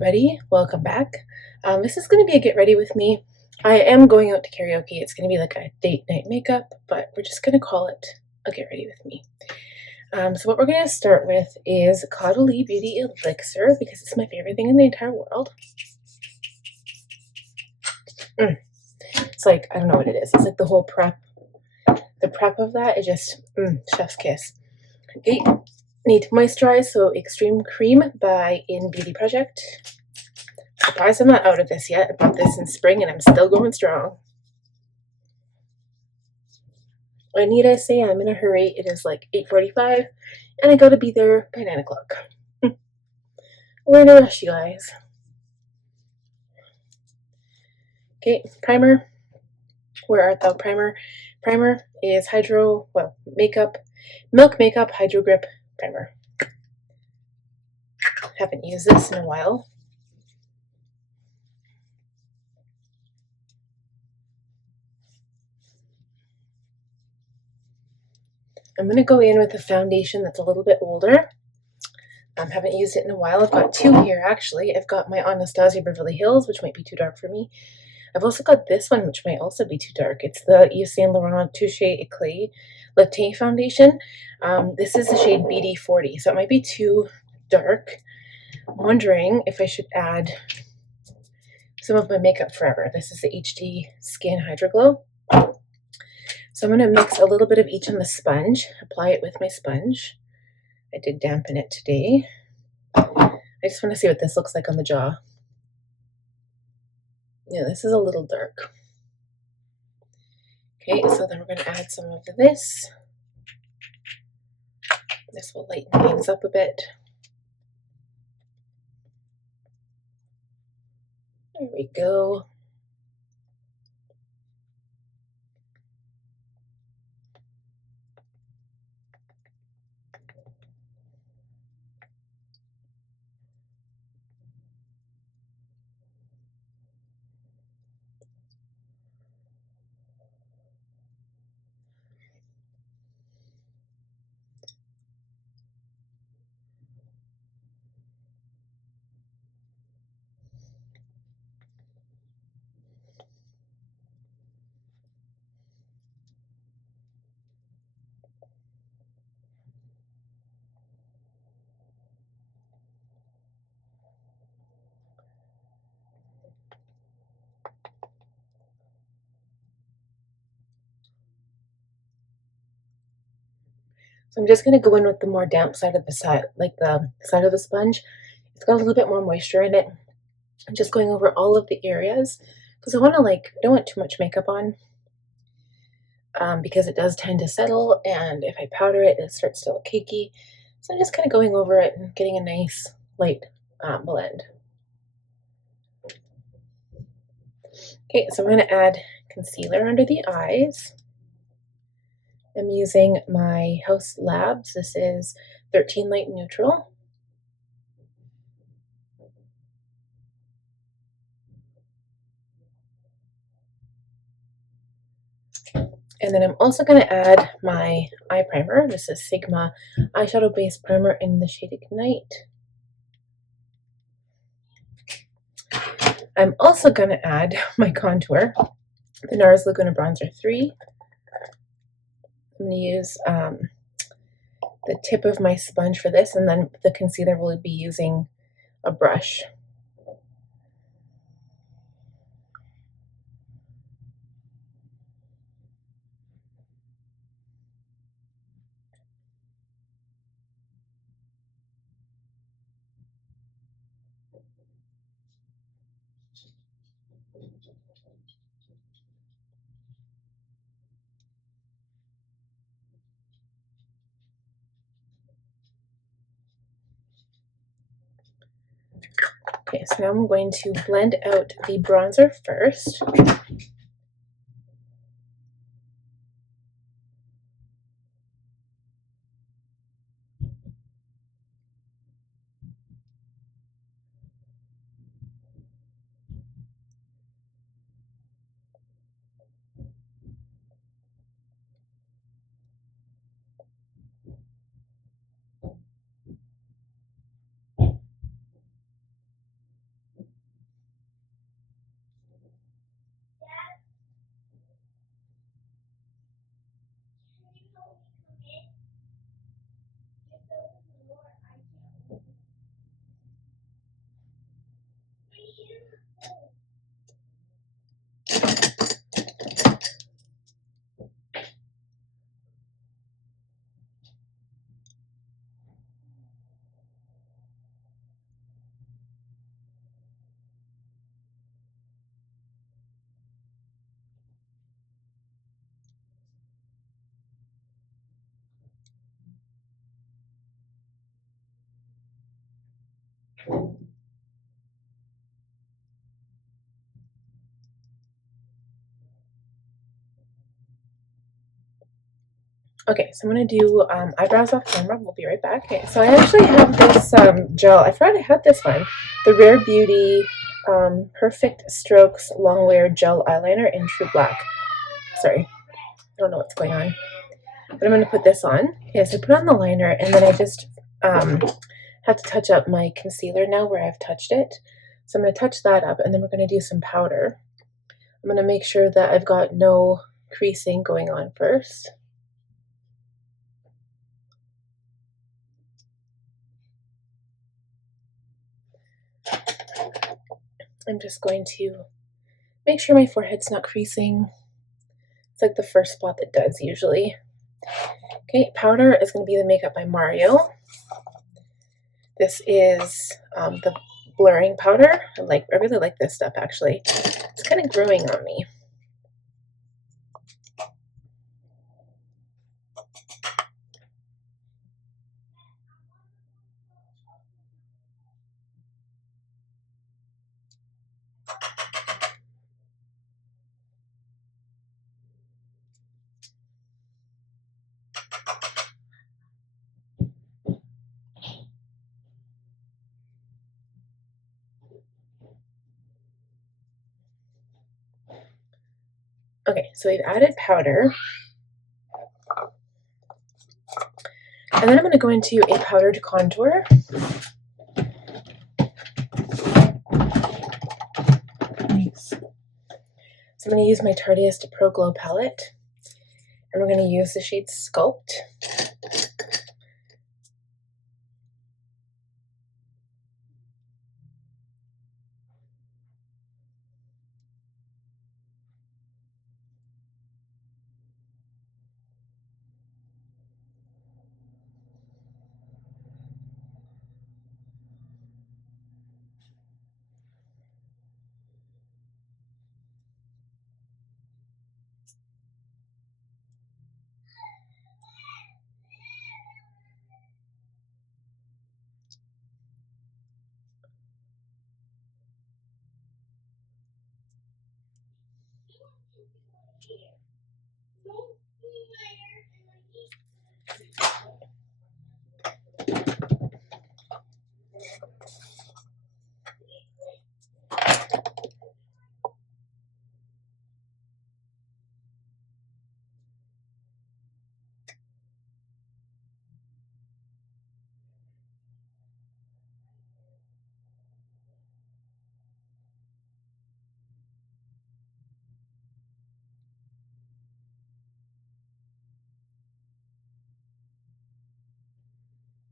everybody, welcome back. This is going to be a get ready with me. I am going out to karaoke. It's going to be like a date night makeup, but we're just going to call it a get ready with me. So what we're going to start with is Caudalie Beauty Elixir because it's my favorite thing in the entire world. It's like, I don't know what it is. It's like the whole prep. The prep of that is just chef's kiss. Okay, need to moisturize, so Extreme Cream by Innbeauty Project. Surprised I'm not out of this yet. I bought this in spring and I'm still going strong. I need to say I'm in a hurry. It is like 8:45 and I gotta be there by 9 o'clock. We're in a rush, you guys. Okay, primer. Where art thou, primer? Primer is Milk Makeup Hydrogrip Primer. Haven't used this in a while. I'm going to go in with a foundation that's a little bit older. Haven't used it in a while. I've got two here actually. I've got my Anastasia Beverly Hills, which might be too dark for me. I've also got this one, which might also be too dark. It's the Yves Saint Laurent Touche Eclait Latte Foundation. This is the shade BD40, so it might be too dark. I'm wondering if I should add some of my Makeup Forever. This is the HD Skin Hydraglow. So I'm going to mix a little bit of each on the sponge, apply it with my sponge. I did dampen it today. I just want to see what this looks like on the jaw. Yeah, this is a little dark. Okay, so then we're going to add some of this. This will lighten things up a bit. There we go. So I'm just going to go in with the more damp side of the side, like the side of the sponge. It's got a little bit more moisture in it. I'm just going over all of the areas because I don't want too much makeup on because it does tend to settle, and if I powder it, it starts to look cakey. So I'm just kind of going over it and getting a nice light blend. Okay, so I'm going to add concealer under the eyes. I'm using my Haus Labs. This is 13 Light Neutral. And then I'm also going to add my eye primer. This is Sigma Eyeshadow Base Primer in the shade Ignite. I'm also going to add my contour, the Nars Laguna Bronzer 3. I'm going to use the tip of my sponge for this, and then the concealer will be using a brush. Okay, so now I'm going to blend out the bronzer first. Okay, so I'm going to do eyebrows off camera. We'll be right back. Okay, so I actually have this gel. I forgot I had this one. The Rare Beauty Perfect Strokes Longwear Gel Eyeliner in True Black. Sorry, I don't know what's going on. But I'm going to put this on. Okay, so I put on the liner, and then I just have to touch up my concealer now where I've touched it. So I'm going to touch that up, and then we're going to do some powder. I'm going to make sure that I've got no creasing going on first. I'm just going to make sure my forehead's not creasing. It's like the first spot that does usually. Okay, powder is going to be the Makeup by Mario. This is the blurring powder. I really like this stuff actually. It's kind of growing on me. Okay, so we've added powder. And then I'm going to go into a powdered contour. Nice. So I'm going to use my Tartiest Pro Glow palette. And we're going to use the shade Sculpt.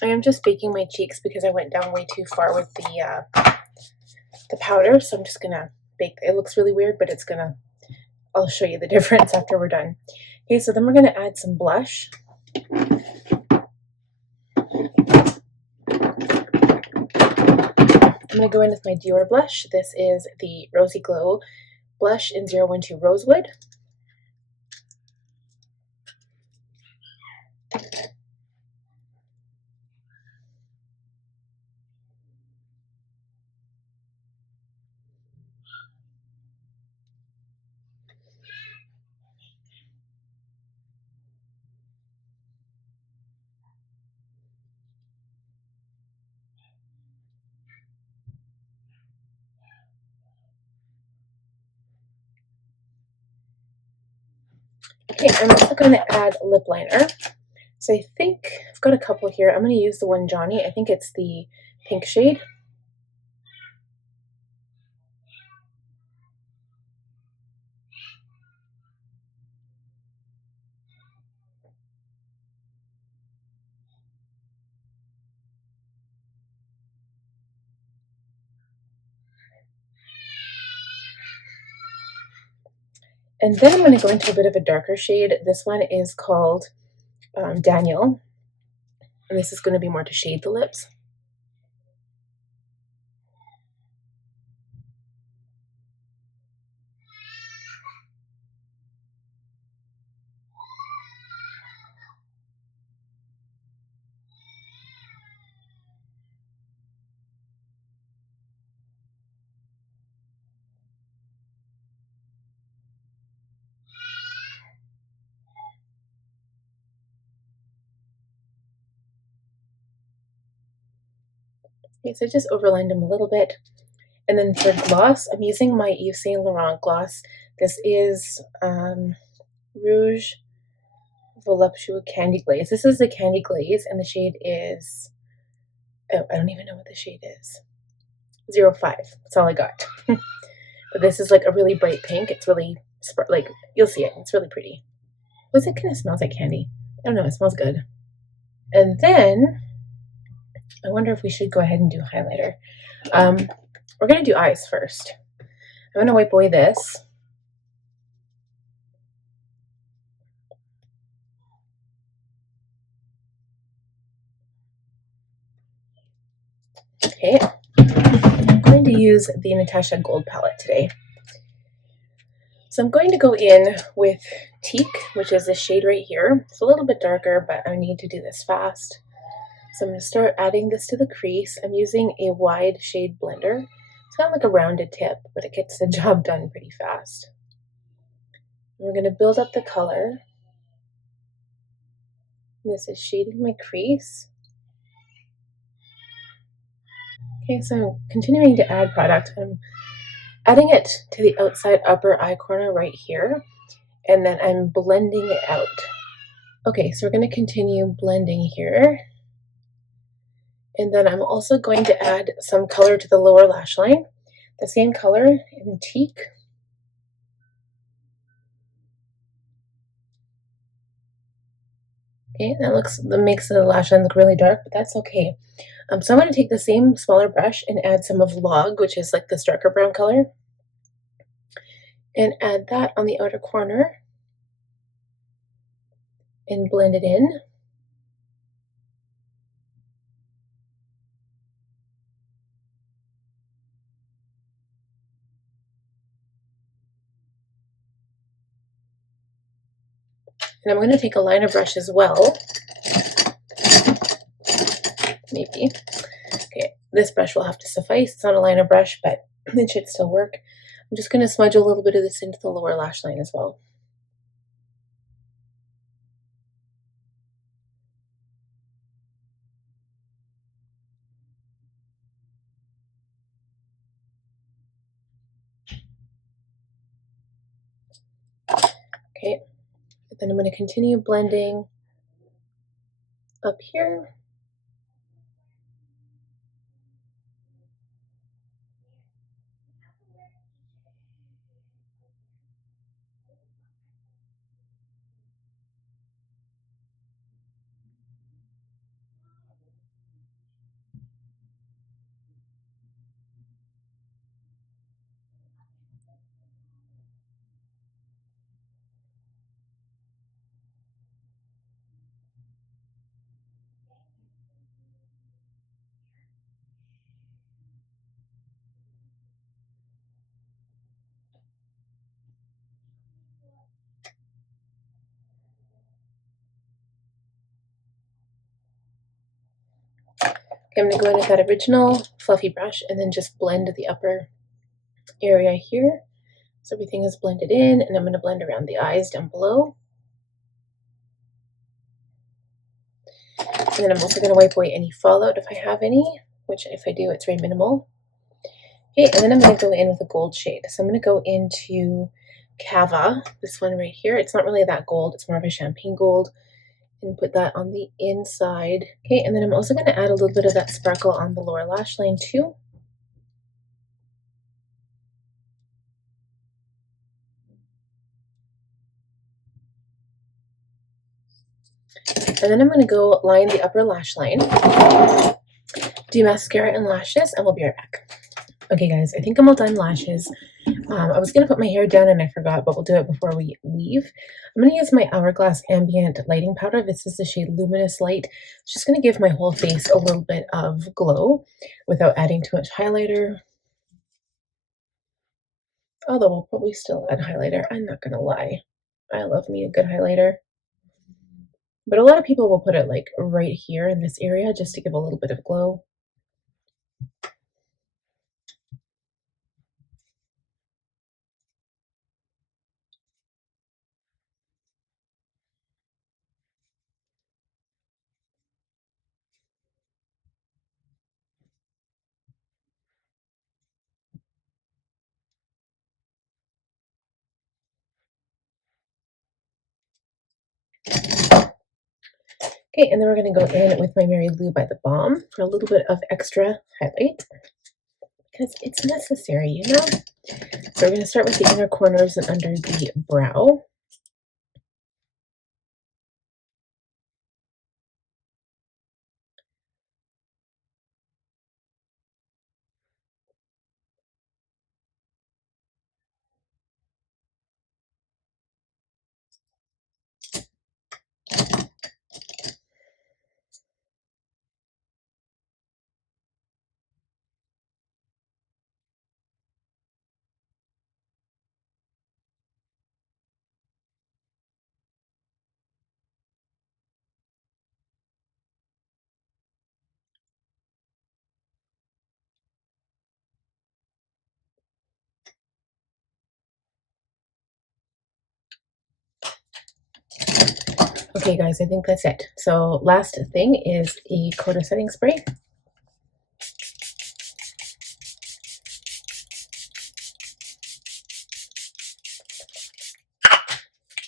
I am just baking my cheeks because I went down way too far with the powder, so I'm just gonna bake. It looks really weird, but I'll show you the difference after we're done. Okay, so then we're gonna add some blush. I'm gonna go in with my Dior blush. This is the Rosy Glow blush in 012 Rosewood. Okay, I'm also going to add lip liner. So I think I've got a couple here. I'm going to use the one Johnny. I think it's the pink shade. And then I'm going to go into a bit of a darker shade. This one is called Daniel. And this is going to be more to shade the lips. Okay, so I just overlined them a little bit. And then for gloss, I'm using my Yves Saint Laurent gloss. This is Rouge Voluptuous Candy Glaze. This is the Candy Glaze, and the shade is, oh, I don't even know what the shade is. 05. That's all I got. But this is like a really bright pink. It's really, like, you'll see it. It's really pretty. What's it kind of smells like candy? I don't know. It smells good. And then I wonder if we should go ahead and do highlighter. We're going to do eyes first. I'm going to wipe away this. Okay. I'm going to use the Natasha Gold palette today. So I'm going to go in with Teak, which is this shade right here. It's a little bit darker, but I need to do this fast. So I'm going to start adding this to the crease. I'm using a wide shade blender. It's kind of like a rounded tip, but it gets the job done pretty fast. And we're going to build up the color. And this is shading my crease. Okay, so I'm continuing to add product. I'm adding it to the outside upper eye corner right here, and then I'm blending it out. Okay, so we're going to continue blending here. And then I'm also going to add some color to the lower lash line. The same color in Teak. Okay, that makes the lash line look really dark, but that's okay. So I'm going to take the same smaller brush and add some of Log, which is like this darker brown color, and add that on the outer corner and blend it in. And I'm going to take a liner brush as well. Maybe. Okay, this brush will have to suffice. It's not a liner brush, but it should still work. I'm just going to smudge a little bit of this into the lower lash line as well. Okay, then I'm going to continue blending up here. Okay, I'm going to go in with that original fluffy brush and then just blend the upper area here. So everything is blended in, and I'm going to blend around the eyes down below. And then I'm also going to wipe away any fallout if I have any, which if I do, it's very minimal. Okay, and then I'm going to go in with a gold shade. So I'm going to go into Cava, this one right here. It's not really that gold, it's more of a champagne gold, and put that on the inside. Okay, and then I'm also going to add a little bit of that sparkle on the lower lash line too. And then I'm going to go line the upper lash line, do mascara and lashes, and we'll be right back. Okay guys, I think I'm all done lashes. I was going to put my hair down and I forgot, but we'll do it before we leave. I'm going to use my Hourglass Ambient Lighting Powder. This is the shade Luminous Light. It's just going to give my whole face a little bit of glow without adding too much highlighter. Although I'll probably still add highlighter. I'm not going to lie. I love me a good highlighter. But a lot of people will put it like right here in this area just to give a little bit of glow. Okay, and then we're going to go in with my Mary Lou by the Balm for a little bit of extra highlight because it's necessary, you know? So we're going to start with the inner corners and under the brow. Okay guys, I think that's it. So last thing is a quarter setting spray.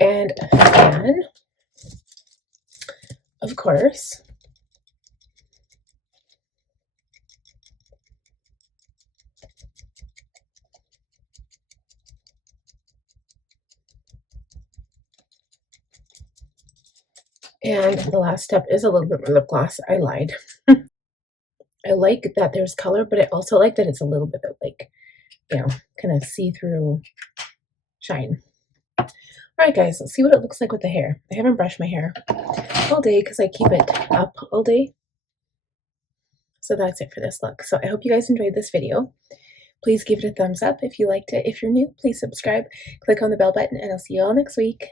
And then, of course, and the last step is a little bit more lip gloss. I lied. I like that there's color, but I also like that it's a little bit of like, you know, kind of see-through shine. All right, guys, let's see what it looks like with the hair. I haven't brushed my hair all day because I keep it up all day. So that's it for this look. So I hope you guys enjoyed this video. Please give it a thumbs up if you liked it. If you're new, please subscribe, click on the bell button, and I'll see you all next week.